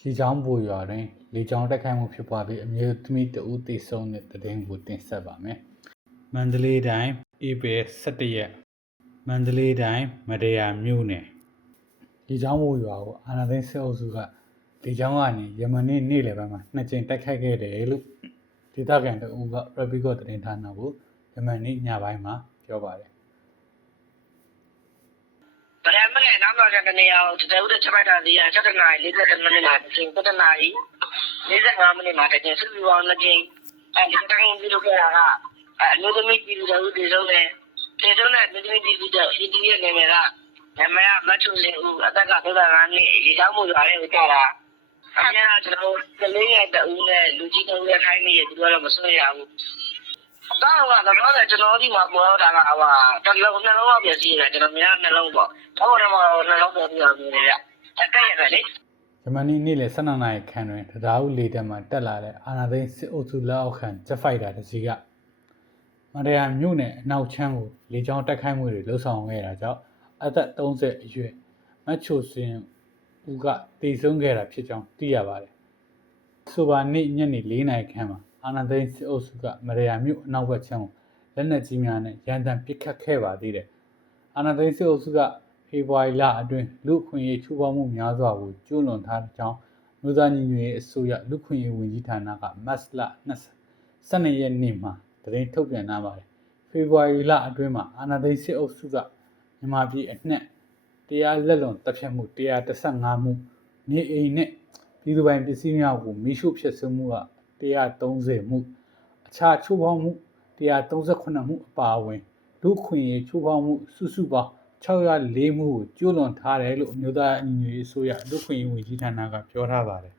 ရေချောင်းပူရွာတွင်လေကြောင်းတိုက်ခိုက်မှုဖြစ်ပွားပြီးအမျိုးသမီးတဦးသေဆုံးတဲ့တဲ့တင်ကိုတင်ဆက်ပါမယ်။မန္တလေးတိုင်းဧပြီ17ရက်မန္တလေးတိုင်းမရယာမြို့နယ်ရေချောင်းပူရွာကိုအာနာသိန်းစစ်အုပ်စုကလေကြောင်းကနေယမန်နေ့နေ့လယ်ပိုင်းမှာနှစ်ကြိမ်တိုက်ခိုက်ခဲ့တယ်လို့ဒေသခံတအူက Rabigo သတင်းဌာနကိုယမန်နေ့ညပိုင်းမှာပြောပါတယ် ဗရမနဲ့နောက်တော့တနေရာကိုတဦးတစ်ချက်ပိုက်တာဒီ7နာရီ40မိနစ်မှာတစ်ချိန်7နာရီ45မိနစ်မှာတစ်ချိန်စုစုပေါင်းနှစ်ချိန်အဲဒီတိုင်းပြုလုပ်ခဲ့တာကအမျိုးသမီးပြည်သူတို့ဒီဆုံးနဲ့ဒီဆုံးနဲ့အမျိုးသမီးပြည်သူတို့ဒီဒီရဲ့နာမည်ကနာမည်ကမချုံစင်ဦးအသက်က35နှစ်ရေချောင်းမှုရွာရဲ့ကြာတာအများကကျွန်တော်ကလေးရဲ့တူနဲ့လူကြီးတူရဲ့ခိုင်းနေရသူကတော့မဆွရဘူး တော့ကတော့ကျွန်တော်ဒီမှာပေါ်တာကဟာတလုံးနှလုံးပြည့်စည်တယ်ကျွန်တော်များနှလုံးပေါ့တော့တော့နှလုံးပြည့်စည်အောင်နေရတက်ကြရတယ်လေယမန်နေ့နေ့လယ်12နာရီခန့်တွင်တရားဥလေတက်မှတက်လာတဲ့အာနာသိန်းစစ်အုပ်စုလက်အောက်ခံဂျက်ဖိုက်တာတစ်စီးကမရယာမြို့နယ်အနောက်ချမ်းကိုလေကြောင်းတိုက်ခိုက်မှုတွေလှုပ်ဆောင်ခဲ့တာကြောင့်အသက်30အရွယ်မတ်ချိုစင်ဦးကတည်ဆုံးခဲ့တာဖြစ်ကြောင်းသိရပါတယ်။ဆိုပါနေ့ညနေ4နာရီခန့်မှာ အာနာသိန်းစစ်အုပ်စုကမရယာမြို့အနောက်ဘက်ချမ်းကိုလက်နက်ကြီးများနဲ့ရန်တမ်းပစ်ခတ်ခဲ့ပါသေးတယ်။အာဏာသိမ်းစစ်အုပ်စုကဖေဖော်ဝါရီလအတွင်းလူ့အခွင့်အရေးချိုးဖောက်မှုများစွာကိုကျူးလွန်ထားကြောင်းမြို့သားညီညွတ်ရေးအစိုးရလူ့အခွင့်အရေးဝန်ကြီးဌာနကမတ်လ12ရက်နေ့မှာသတင်းထုတ်ပြန်ထားပါတယ်။ဖေဖော်ဝါရီလအတွင်းမှာအာဏာသိမ်းစစ်အုပ်စုကမြန်မာပြည်အနှံ့တရားလက်လွန်တပ်ဖြတ်မှု115မှုနေအိမ်နဲ့ပြည်သူပိုင်ပစ္စည်းများကိုမိရှုဖျက်ဆီးမှုက 130မှုအခြားချိုးဖောက်မှု138မှုအပါအဝင်လူခွင့်ရေးချိုးဖောက်မှုစုစုပေါင်း604မှုကိုကျူးလွန်ထားတယ်လို့အမျိုးသားအညီညွတ်ရေးအစိုးရလူခွင့်ရေးဝန်ကြီးဌာနကပြောထားပါတယ်